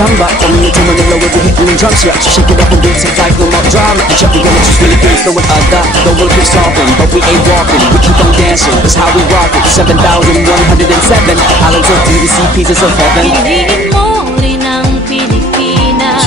Samba, coming into Manila with the hitting and drums. Yeah, so shake it up and do some type no more drama. And check the one just really good, no one other. No one keep solving, but we ain't walking. We keep on dancing, that's how we rock it. 7,107 islands of DDC, pieces of heaven. Piliin mo rin ang Pilipinas.